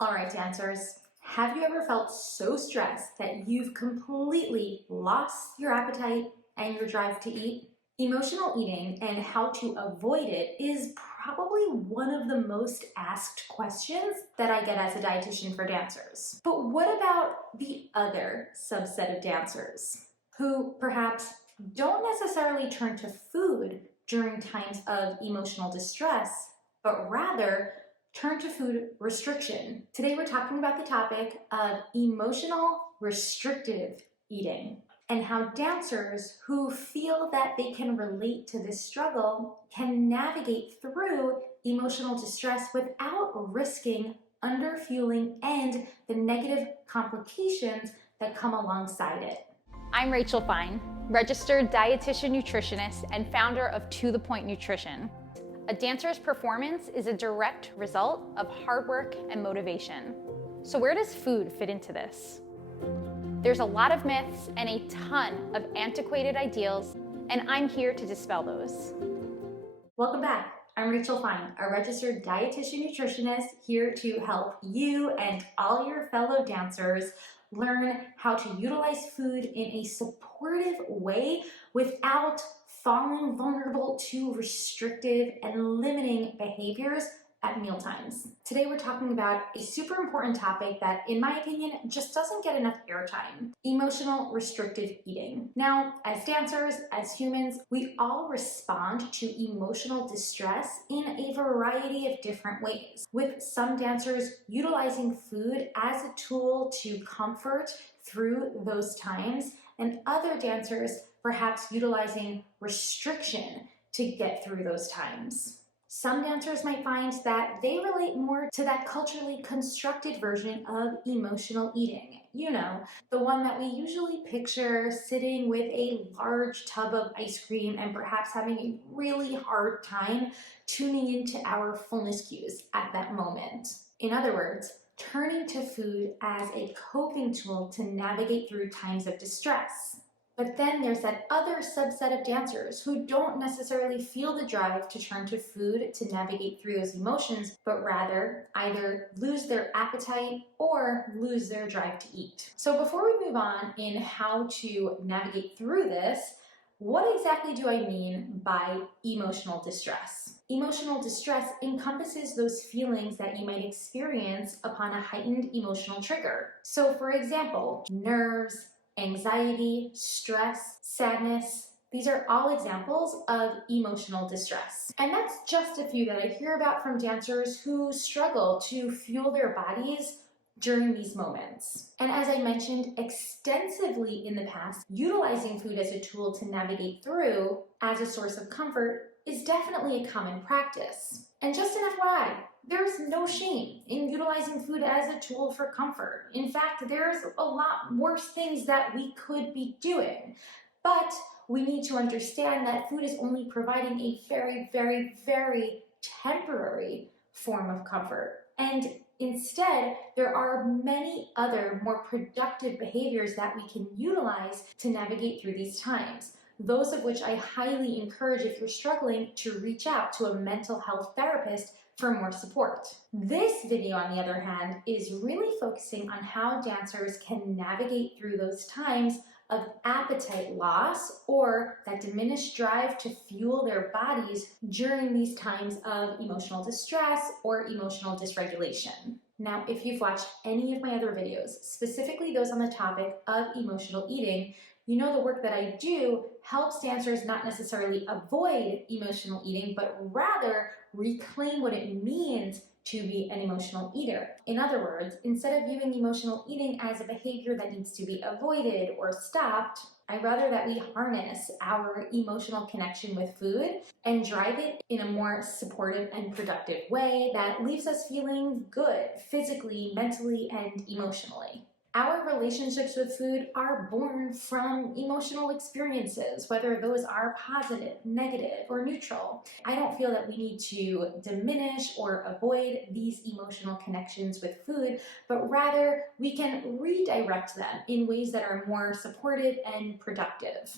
All right, dancers, have you ever felt so stressed that you've completely lost your appetite and your drive to eat? Emotional eating and how to avoid it is probably one of the most asked questions that I get as a dietitian for dancers. But what about the other subset of dancers who perhaps don't necessarily turn to food during times of emotional distress, but rather turn to food restriction? Today we're talking about the topic of emotional restrictive eating and how dancers who feel that they can relate to this struggle can navigate through emotional distress without risking underfueling and the negative complications that come alongside it. I'm Rachel Fine, registered dietitian nutritionist and founder of To The Point Nutrition. A dancer's performance is a direct result of hard work and motivation. So where does food fit into this? There's a lot of myths and a ton of antiquated ideals, and I'm here to dispel those. Welcome back. I'm Rachel Fine, a registered dietitian nutritionist here to help you and all your fellow dancers learn how to utilize food in a supportive way without falling vulnerable to restrictive and limiting behaviors at mealtimes. Today we're talking about a super important topic that, in my opinion, just doesn't get enough airtime: emotional restrictive eating. Now, as dancers, as humans, we all respond to emotional distress in a variety of different ways, with some dancers utilizing food as a tool to comfort through those times, and other dancers perhaps utilizing restriction to get through those times. Some dancers might find that they relate more to that culturally constructed version of emotional eating. You know, the one that we usually picture sitting with a large tub of ice cream and perhaps having a really hard time tuning into our fullness cues at that moment. In other words, turning to food as a coping tool to navigate through times of distress. But then there's that other subset of dancers who don't necessarily feel the drive to turn to food to navigate through those emotions, but rather either lose their appetite or lose their drive to eat. So before we move on in how to navigate through this, what exactly do I mean by emotional distress? Emotional distress encompasses those feelings that you might experience upon a heightened emotional trigger. So for example, nerves, anxiety, stress, sadness, these are all examples of emotional distress. And that's just a few that I hear about from dancers who struggle to fuel their bodies during these moments. And as I mentioned extensively in the past, utilizing food as a tool to navigate through as a source of comfort is definitely a common practice. And just an FYI, there's no shame in utilizing food as a tool for comfort. In fact, there's a lot worse things that we could be doing. But we need to understand that food is only providing a very, very, very temporary form of comfort. And instead, there are many other more productive behaviors that we can utilize to navigate through these times. Those of which I highly encourage, if you're struggling, to reach out to a mental health therapist for more support. This video, on the other hand, is really focusing on how dancers can navigate through those times of appetite loss or that diminished drive to fuel their bodies during these times of emotional distress or emotional dysregulation. Now, if you've watched any of my other videos, specifically those on the topic of emotional eating, you know the work that I do helps dancers not necessarily avoid emotional eating, but rather reclaim what it means to be an emotional eater. In other words, instead of viewing emotional eating as a behavior that needs to be avoided or stopped, I'd rather that we harness our emotional connection with food and drive it in a more supportive and productive way that leaves us feeling good physically, mentally, and emotionally. Our relationships with food are born from emotional experiences, whether those are positive, negative, or neutral. I don't feel that we need to diminish or avoid these emotional connections with food, but rather we can redirect them in ways that are more supportive and productive.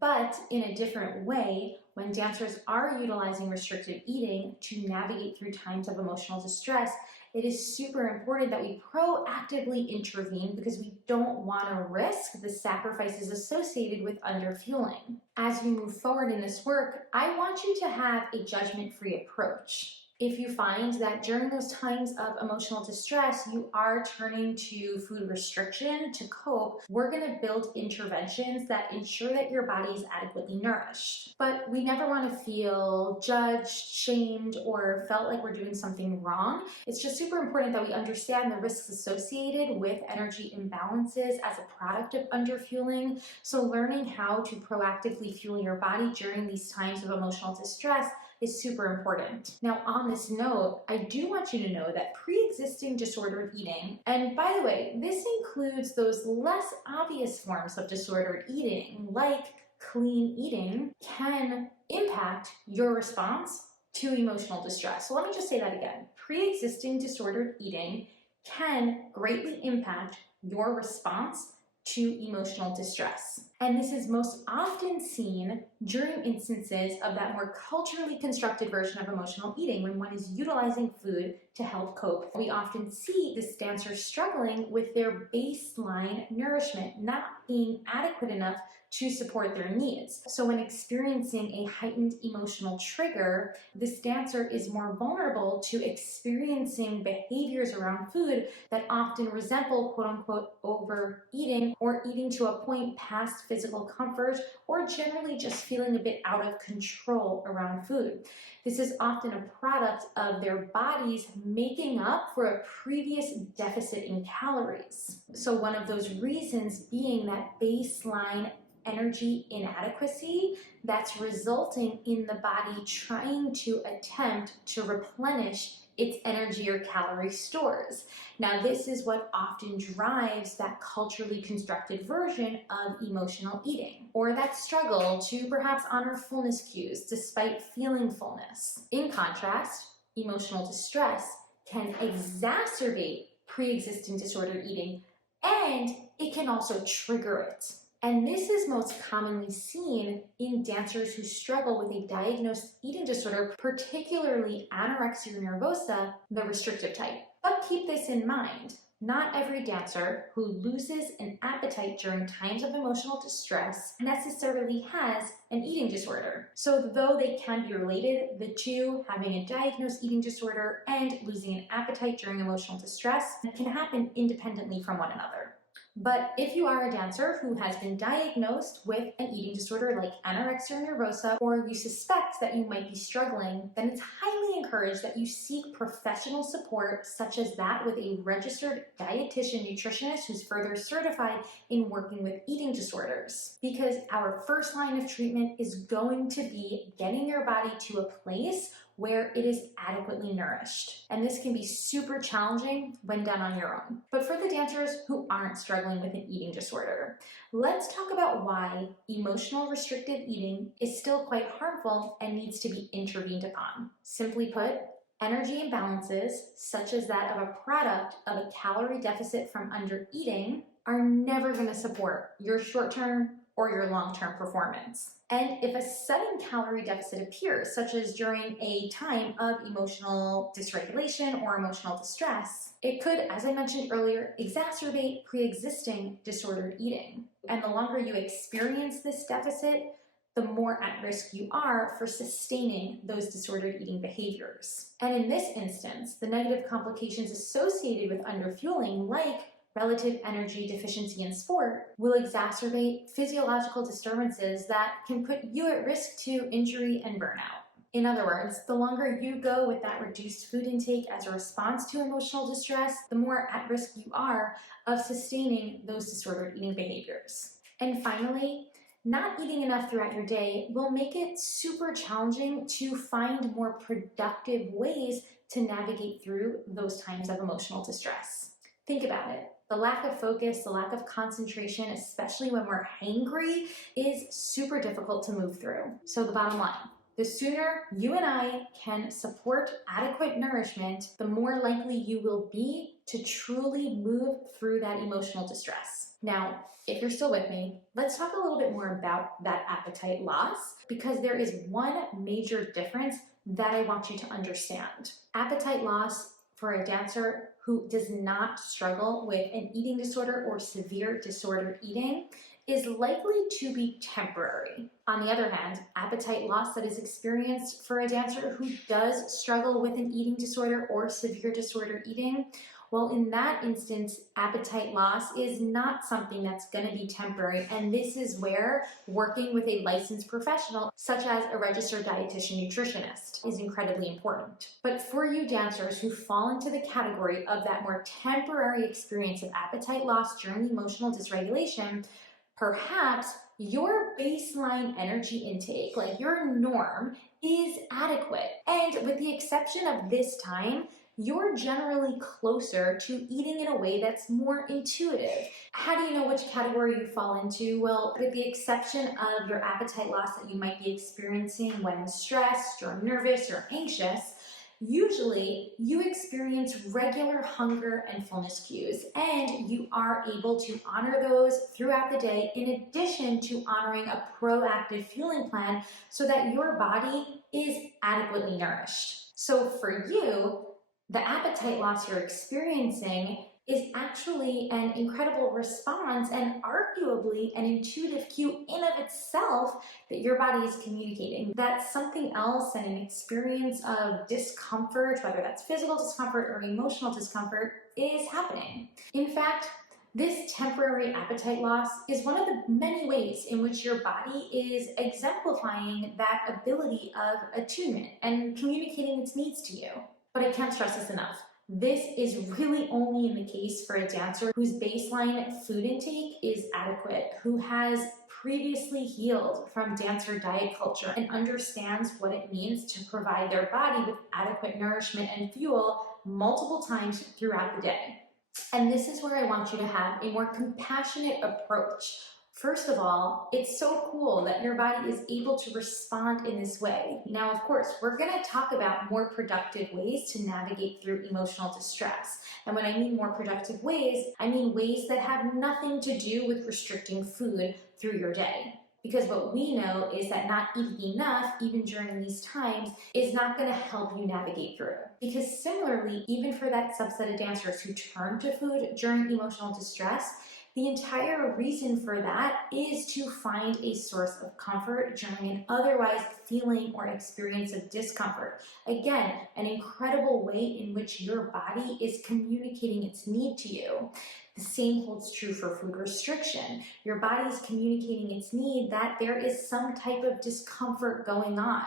But in a different way, when dancers are utilizing restrictive eating to navigate through times of emotional distress, it is super important that we proactively intervene because we don't want to risk the sacrifices associated with underfueling. As you move forward in this work, I want you to have a judgment-free approach. If you find that during those times of emotional distress, you are turning to food restriction to cope, we're going to build interventions that ensure that your body is adequately nourished. But we never want to feel judged, shamed, or felt like we're doing something wrong. It's just super important that we understand the risks associated with energy imbalances as a product of underfueling. So learning how to proactively fuel your body during these times of emotional distress is super important. Now, on this note, I do want you to know that pre-existing disordered eating, and by the way, this includes those less obvious forms of disordered eating, like clean eating, can impact your response to emotional distress. So let me just say that again. Pre-existing disordered eating can greatly impact your response to emotional distress. And this is most often seen during instances of that more culturally constructed version of emotional eating, when one is utilizing food to help cope. We often see this dancer struggling with their baseline nourishment not being adequate enough to support their needs. So when experiencing a heightened emotional trigger, this dancer is more vulnerable to experiencing behaviors around food that often resemble quote-unquote overeating, or eating to a point past physical comfort, or generally just feeling a bit out of control around food. This is often a product of their bodies making up for a previous deficit in calories. So one of those reasons being that baseline energy inadequacy that's resulting in the body trying to attempt to replenish its energy or calorie stores. Now, this is what often drives that culturally constructed version of emotional eating, or that struggle to perhaps honor fullness cues despite feeling fullness. In contrast, emotional distress can exacerbate pre-existing disordered eating, and it can also trigger it. And this is most commonly seen in dancers who struggle with a diagnosed eating disorder, particularly anorexia nervosa, the restrictive type. But keep this in mind. Not every dancer who loses an appetite during times of emotional distress necessarily has an eating disorder. So though they can be related, the two, having a diagnosed eating disorder and losing an appetite during emotional distress, can happen independently from one another. But if you are a dancer who has been diagnosed with an eating disorder like anorexia nervosa, or you suspect that you might be struggling, then it's highly encouraged that you seek professional support, such as that with a registered dietitian nutritionist who's further certified in working with eating disorders. Because our first line of treatment is going to be getting your body to a place where it is adequately nourished. And this can be super challenging when done on your own. But for the dancers who aren't struggling with an eating disorder, let's talk about why emotional restrictive eating is still quite harmful and needs to be intervened upon. Simply put, energy imbalances, such as that of a product of a calorie deficit from undereating, are never going to support your short-term or your long-term performance. And if a sudden calorie deficit appears, such as during a time of emotional dysregulation or emotional distress, it could, as I mentioned earlier, exacerbate pre-existing disordered eating. And the longer you experience this deficit, the more at risk you are for sustaining those disordered eating behaviors. And in this instance, the negative complications associated with underfueling, like relative energy deficiency in sport, will exacerbate physiological disturbances that can put you at risk to injury and burnout. In other words, the longer you go with that reduced food intake as a response to emotional distress, the more at risk you are of sustaining those disordered eating behaviors. And finally, not eating enough throughout your day will make it super challenging to find more productive ways to navigate through those times of emotional distress. Think about it. The lack of focus, the lack of concentration, especially when we're hangry, is super difficult to move through. So the bottom line, the sooner you and I can support adequate nourishment, the more likely you will be to truly move through that emotional distress. Now, if you're still with me, let's talk a little bit more about that appetite loss, because there is one major difference that I want you to understand. Appetite loss for a dancer who does not struggle with an eating disorder or severe disordered eating is likely to be temporary. On the other hand, appetite loss that is experienced for a dancer who does struggle with an eating disorder or severe disordered eating, well, in that instance, appetite loss is not something that's going to be temporary, and this is where working with a licensed professional, such as a registered dietitian nutritionist, is incredibly important. But for you dancers who fall into the category of that more temporary experience of appetite loss during emotional dysregulation, perhaps your baseline energy intake, like your norm, is adequate. And with the exception of this time, you're generally closer to eating in a way that's more intuitive. How do you know which category you fall into? Well, with the exception of your appetite loss that you might be experiencing when stressed or nervous or anxious, usually you experience regular hunger and fullness cues, and you are able to honor those throughout the day in addition to honoring a proactive fueling plan so that your body is adequately nourished. So for you, the appetite loss you're experiencing is actually an incredible response and arguably an intuitive cue in of itself that your body is communicating that something else and an experience of discomfort, whether that's physical discomfort or emotional discomfort, is happening. In fact, this temporary appetite loss is one of the many ways in which your body is exemplifying that ability of attunement and communicating its needs to you. But I can't stress this enough. This is really only in the case for a dancer whose baseline food intake is adequate, who has previously healed from dancer diet culture and understands what it means to provide their body with adequate nourishment and fuel multiple times throughout the day. And this is where I want you to have a more compassionate approach. First of all, it's so cool that your body is able to respond in this way. Now, of course, we're going to talk about more productive ways to navigate through emotional distress. And when I mean more productive ways, I mean ways that have nothing to do with restricting food through your day. Because what we know is that not eating enough, even during these times, is not going to help you navigate through. Because similarly, even for that subset of dancers who turn to food during emotional distress, the entire reason for that is to find a source of comfort during an otherwise feeling or experience of discomfort. Again, an incredible way in which your body is communicating its need to you. The same holds true for food restriction. Your body is communicating its need that there is some type of discomfort going on.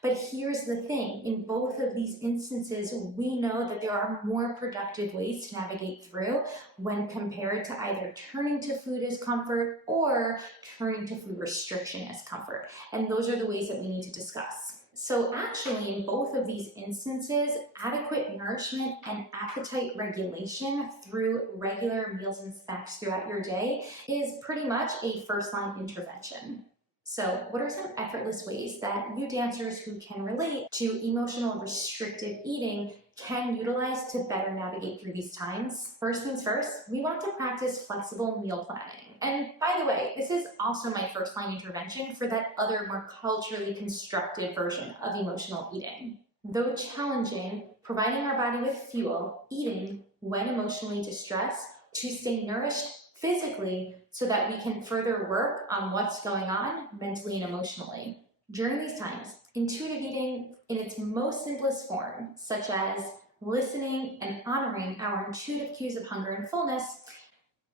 But here's the thing, in both of these instances, we know that there are more productive ways to navigate through when compared to either turning to food as comfort or turning to food restriction as comfort. And those are the ways that we need to discuss. So actually, in both of these instances, adequate nourishment and appetite regulation through regular meals and snacks throughout your day is pretty much a first-line intervention. So what are some effortless ways that you dancers who can relate to emotional restrictive eating can utilize to better navigate through these times? First things first, we want to practice flexible meal planning. And by the way, this is also my first line intervention for that other more culturally constructed version of emotional eating. Though challenging, providing our body with fuel, eating when emotionally distressed to stay nourished physically so that we can further work on what's going on mentally and emotionally. During these times, intuitive eating in its most simplest form, such as listening and honoring our intuitive cues of hunger and fullness,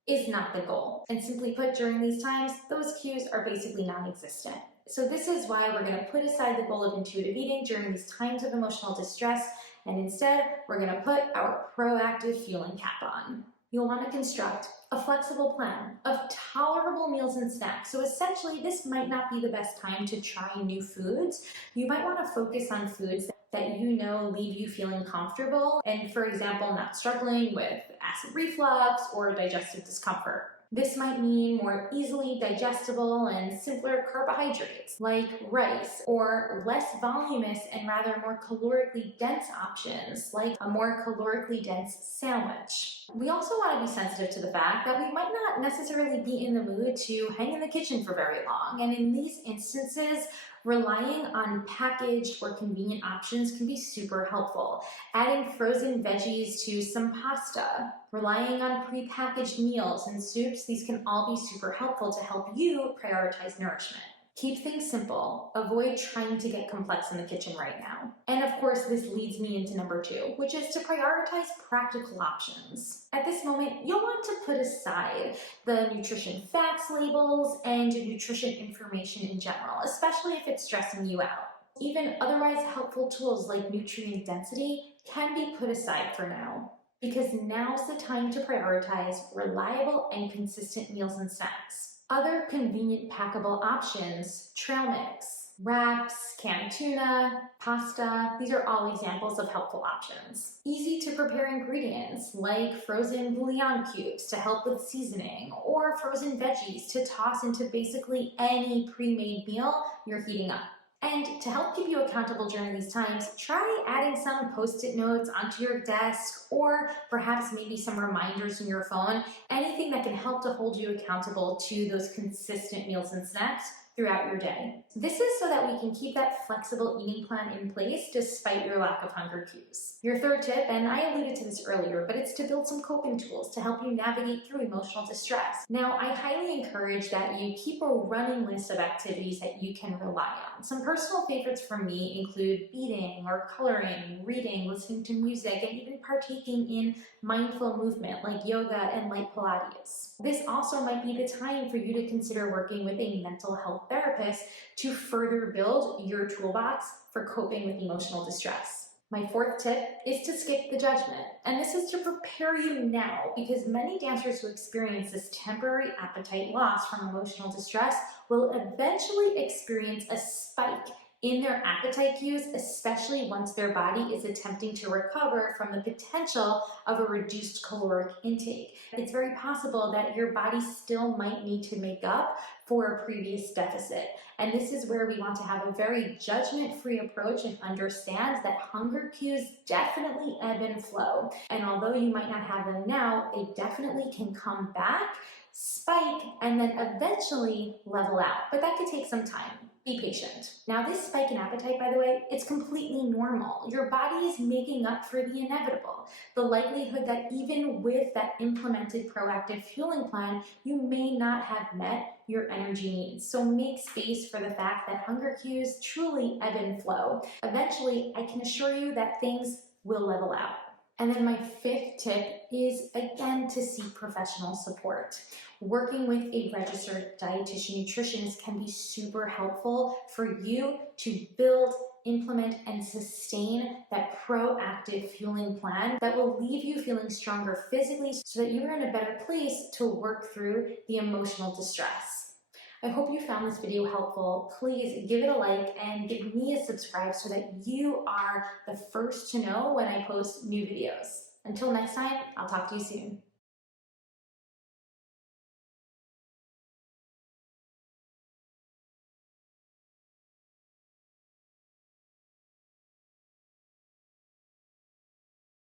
is not the goal. And simply put, during these times, those cues are basically non-existent. So this is why we're going to put aside the goal of intuitive eating during these times of emotional distress, and instead, we're going to put our proactive fueling cap on. You'll want to construct a flexible plan of tolerable meals and snacks. So essentially, this might not be the best time to try new foods. You might want to focus on foods that you know leave you feeling comfortable and, for example, not struggling with acid reflux or digestive discomfort. This might mean more easily digestible and simpler carbohydrates like rice, or less voluminous and rather more calorically dense options like a more calorically dense sandwich. We also want to be sensitive to the fact that we might not necessarily be in the mood to hang in the kitchen for very long, and in these instances, Relying on packaged or convenient options can be super helpful. Adding frozen veggies to some pasta, relying on prepackaged meals and soups, these can all be super helpful to help you prioritize nourishment. Keep things simple. Avoid trying to get complex in the kitchen right now. And of course, this leads me into number 2, which is to prioritize practical options. At this moment, you'll want to put aside the nutrition facts labels and nutrition information in general, especially if it's stressing you out. Even otherwise helpful tools like nutrient density can be put aside for now, because now's the time to prioritize reliable and consistent meals and snacks. Other convenient packable options, trail mix, wraps, canned tuna, pasta, these are all examples of helpful options. Easy to prepare ingredients like frozen bouillon cubes to help with seasoning, or frozen veggies to toss into basically any pre-made meal you're heating up. And to help keep you accountable during these times, try adding some post-it notes onto your desk, or perhaps maybe some reminders in your phone, anything that can help to hold you accountable to those consistent meals and snacks throughout your day. This is so that we can keep that flexible eating plan in place despite your lack of hunger cues. Your third tip, and I alluded to this earlier, but it's to build some coping tools to help you navigate through emotional distress. Now, I highly encourage that you keep a running list of activities that you can rely on. Some personal favorites for me include beading or coloring, reading, listening to music, and even partaking in mindful movement like yoga and light Pilates. This also might be the time for you to consider working with a mental health therapist to further build your toolbox for coping with emotional distress. My fourth tip is to skip the judgment, and this is to prepare you now, because many dancers who experience this temporary appetite loss from emotional distress will eventually experience a spike in their appetite cues, especially once their body is attempting to recover from the potential of a reduced caloric intake. It's very possible that your body still might need to make up for a previous deficit. And this is where we want to have a very judgment-free approach and understand that hunger cues definitely ebb and flow. And although you might not have them now, they definitely can come back, spike, and then eventually level out. But that could take some time. Be patient. Now, this spike in appetite, by the way, it's completely normal. Your body is making up for the inevitable. The likelihood that even with that implemented proactive fueling plan, you may not have met your energy needs. So make space for the fact that hunger cues truly ebb and flow. Eventually, I can assure you that things will level out. And then my fifth tip is, again, to seek professional support. Working with a registered dietitian nutritionist can be super helpful for you to build, implement, and sustain that proactive fueling plan that will leave you feeling stronger physically so that you're in a better place to work through the emotional distress. I hope you found this video helpful. Please give it a like and give me a subscribe so that you are the first to know when I post new videos. Until next time, I'll talk to you soon.